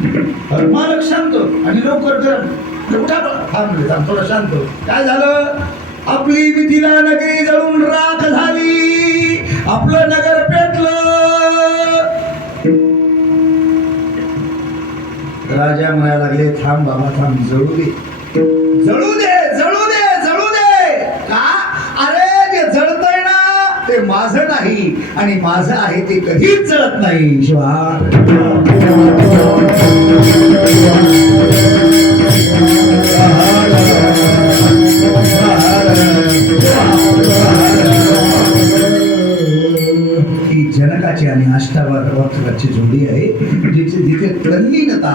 मालक शांत आणि लवकर गरम उठा थांबले थोडं शांत. काय झालं? आपली मिथिला नगरी जळून राख झाली, आपलं नगर पेटलं. राजा म्हणायला लागले थांब बाबा थांब, जळू दे जळू दे जळू दे जळू दे. का? अरे जे जळतंय ना ते माझं नाही आणि माझं आहे ते कधीच जळत नाही. शिवा ही जनकाची आणि अष्टावक्राची जोडी आहे, जिथे जिथे तल्लीनता,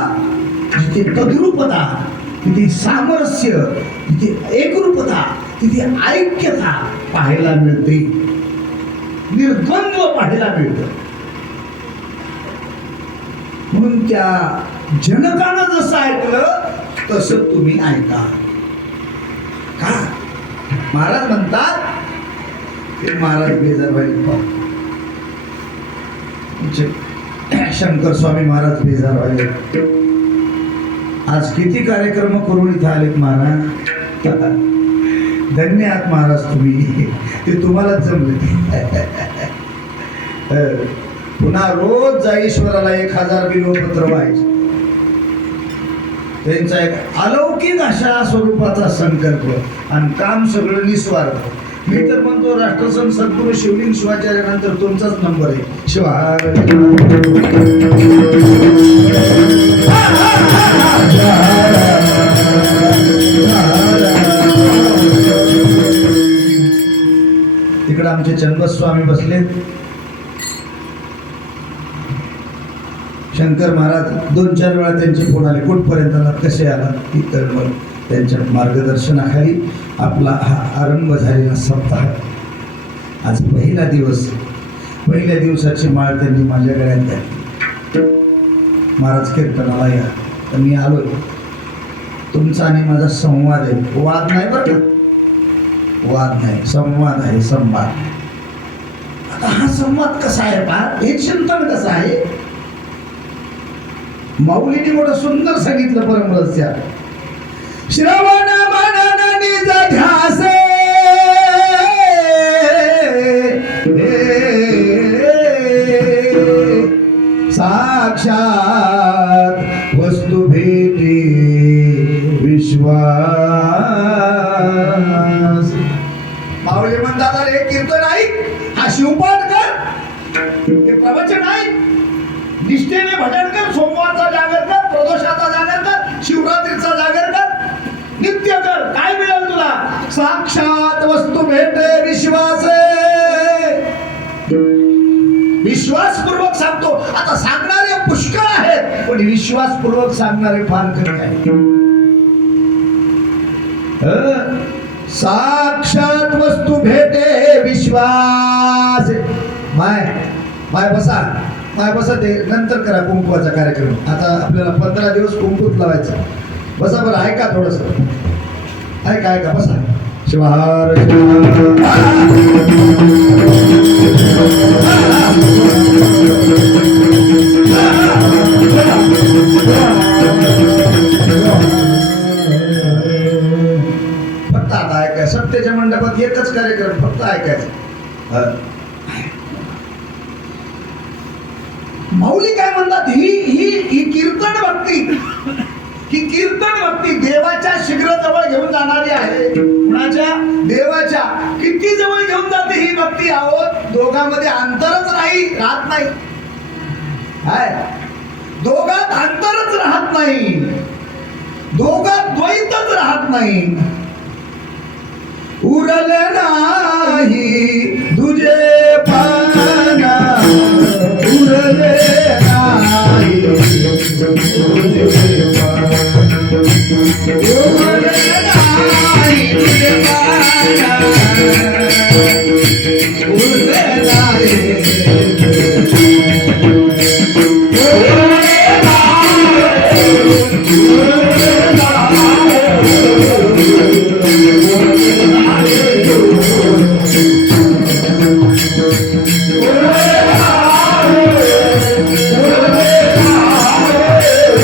जिथे तद्रूपता, तिथे सामरस्य, तिथे एकरूपता, तिथे ऐक्यता पाहायला मिळते, निर्द्वंद्व पाहायला मिळतं. म्हणून त्या जनकानं जसं ऐकलं तसं तुम्ही ऐका. का? महाराज म्हणतात ते महाराज बेजारवाले, शंकर स्वामी महाराज बेजारवाले आज किती कार्यक्रम करून इथे आलेत महाराज. धन्य आहात महाराज तुम्ही, ते तुम्हालाच जमले. पुन्हा रोज जाईश्वराला 1000 बिल्वपत्र व्हायचे. त्यांचा एक अलौकिक अशा स्वरूपाचा संकल्प आणि काम सगळं निस्वार्थ. मी तर म्हणतो राष्ट्रसंत सद्गुरू शिवलिंग शिवाचार्यानंतर तुमचाच नंबर आहे. शिवा तिकडे आमचे चंद्रस्वामी बसले. शंकर महाराज 2-4 वेळा त्यांचे फोन आले, कुठपर्यंत आलात, कसे आलात. इतर मग त्यांच्या मार्गदर्शनाखाली आपला हा आरंभ झालेला सप्ताह. आज पहिला दिवस, पहिल्या दिवसाची माळ त्यांनी माझ्या गळ्यात घातली. महाराज कीर्तनाला या, तर मी आलोय. तुमचा आणि माझा संवाद आहे, वाद नाही बरं का, वाद नाही, संवाद आहे, संवाद. आता हा संवाद कसा आहे पहा, हे चिंतन कसं आहे. माऊलीने मोठं सुंदर सांगितलं परमरहस्य. श्रवण मनन निज ध्यास साक्षात वस्तु भेटी विश्वास. माऊली म्हणतात अरे कीर्तन ऐक, हा शिवपाठ कर, हे प्रवचन ऐक, निष्ठेने भजन कर, सोमवारचा जागर कर, प्रदोषाचा जागर कर, शिवरात्रीचा जागर कर, नित्य कर. काय मिळेल तुला? साक्षात वस्तू भेटे विश्वास. विश्वासपूर्वक सांगतो. आता सांगणारे पुष्कळ आहेत, पण विश्वासपूर्वक सांगणारे फार कमी आहेत. साक्षात वस्तू भेटे विश्वास. माय बसा, माय बसा, ते नंतर करा कुंकवाचा कार्यक्रम. आता आपल्याला 15 दिवस कुंकूत लावायचा. बसा बरं, ऐका थोडस, ऐका ऐका, बसा. शिवार फक्त आता ऐकाय. सत्तेच्या मंडपात एकच कार्यक्रम, फक्त ऐकायचं. माऊली काय म्हणतात, ही कीर्तन भक्ती, ही कीर्तन भक्ती देवाच्या शीघ्र जवळ घेऊन जाणारी आहे. कुणाच्या? देवाच्या. किती जवळ घेऊन जाते ही भक्ती. आहोत दोघांमध्ये अंतरच राहत नाही. दोघात अंतरच राहत नाही, दोघात द्वैतच राहत नाही. उरले नाही तुझे पाना, उरले नाही तुझे